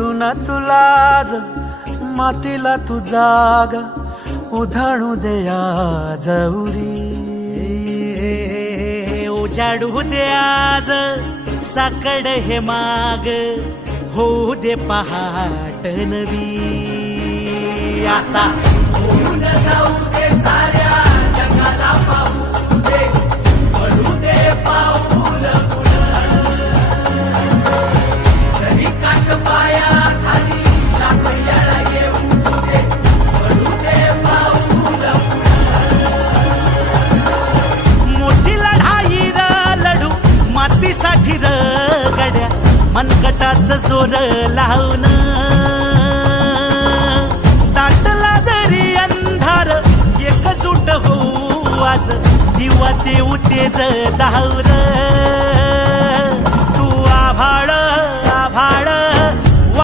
सोडून तुला मातीला तू जाग उधाणू दे आज उरी. उजाडू दे आज साकड हे माग होऊ दे पहाट नवी. आता होऊन जाऊ दे साऱ्या जगाला पाहू दे पडू दे पाऊल जरी काट पाया खाली लाकड्याला येऊ दे पडू दे पाऊल. मोठी लढाई र लढू मातीसाठी र गड्या मनगटाच जोर लावून. दाटला जरी अंधार एकजूट होऊ आज दिवा देऊ तेज धावर.